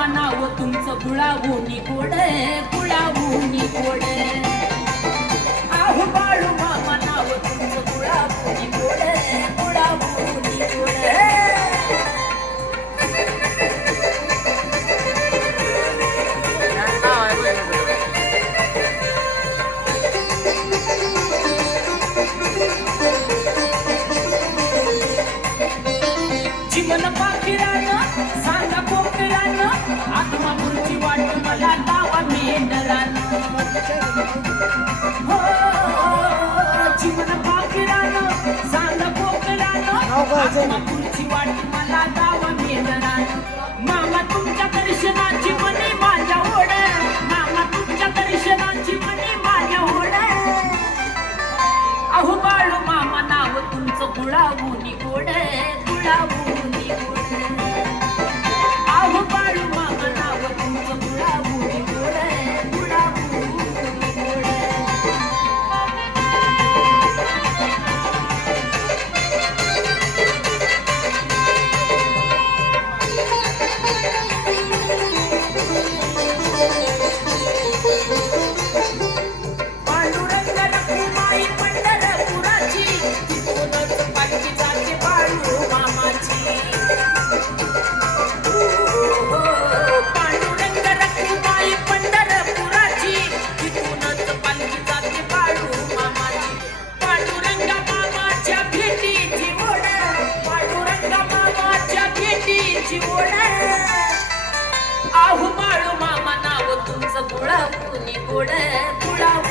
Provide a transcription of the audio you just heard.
म्हणावं तुमचं गुळाबुनी गोड गुळाबुनी गोड कोकिरानं आत्मा पुढची वाट मला दावा मेंढरानं. हो जीवन पाकिरानं सांगा कोकिरानं आत्मा पुढची वाट मला दावा मेंढरानं. मामा तुमच्या दर्शनाची मनी माझ्या ओढ. मामा तुमच्या दर्शनाची मनी माझ्या ओढ. अहो बाळू मामा नाव तुमचं गुळावूनी गोड आहो बाळू मामा नाव तुमचं गुळावूनी गोड गुळावूनी